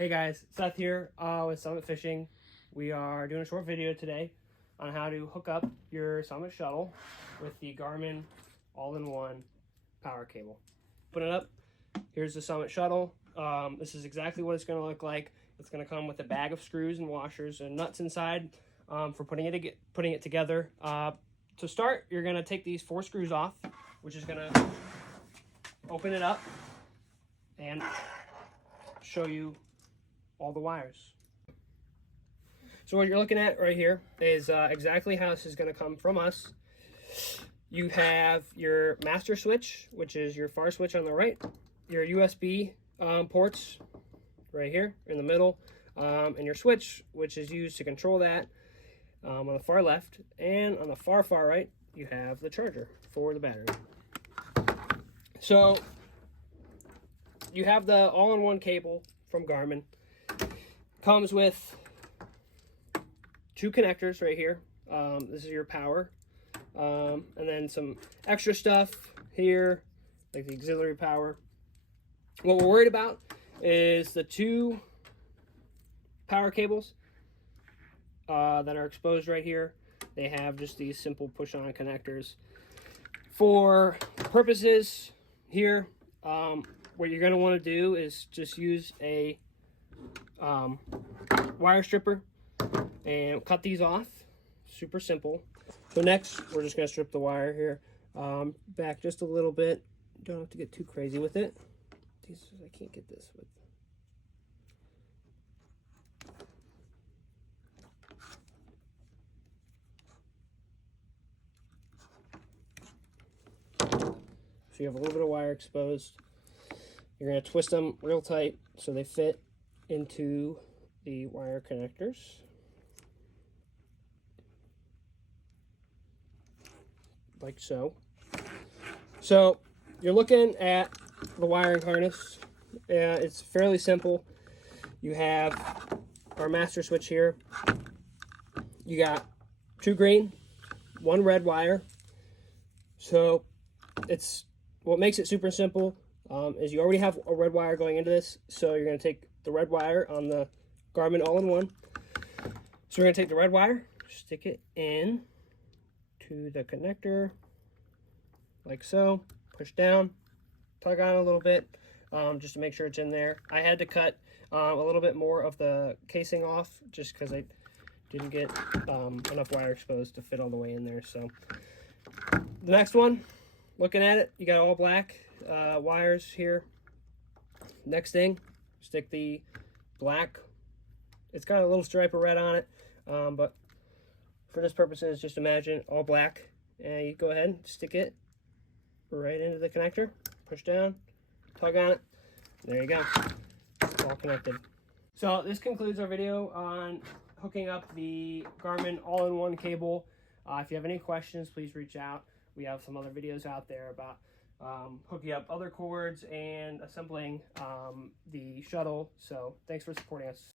Hey guys, Seth here with Summit Fishing. We are doing a short video today on how to hook up your Summit Shuttle with the Garmin all-in-one power cable. Open it up. Here's the Summit Shuttle. This is exactly what it's going to look like. It's going to come with a bag of screws and washers and nuts inside for putting it together. To start, you're going to take these 4 screws off, which is going to open it up and show you all the wires. So what you're looking at right here is exactly how this is going to come from us. You have your master switch, which is your far switch on the right, your USB ports right here in the middle, and your switch, which is used to control that on the far left, and on the far right you have the charger for the battery. So you have the all-in-one cable from Garmin. Comes with 2 connectors right here. This is your power, and then some extra stuff here like the auxiliary power. What we're worried about is the 2 power cables that are exposed right here. They have just these simple push-on connectors. For purposes here, what you're going to want to do is just use a wire stripper and cut these off. Super simple. So next, we're just going to strip the wire here back just a little bit. Don't have to get too crazy with it. I can't get this with. So you have a little bit of wire exposed. You're going to twist them real tight so they fit into the wire connectors. Like so. So you're looking at the wiring harness. It's fairly simple. You have our master switch here. You got 2 green, 1 red wire. So it's what makes it super simple is you already have a red wire going into this. So you're going to take the red wire on the Garmin all-in-one. So we're going to take the red wire, stick it in to the connector like so, push down, tug on a little bit just to make sure it's in there. I had to cut a little bit more of the casing off just because I didn't get enough wire exposed to fit all the way in there. So the next one, looking at it, you got all black wires here. Next thing, stick the black, it's got a little stripe of red on it, but for this purposes, just imagine all black, and you go ahead and stick it right into the connector, push down, tug on it, there you go, it's all connected. So this concludes our video on hooking up the Garmin all-in-one cable. If you have any questions, please reach out. We have some other videos out there about hooking up other cords and assembling the shuttle. So thanks for supporting us.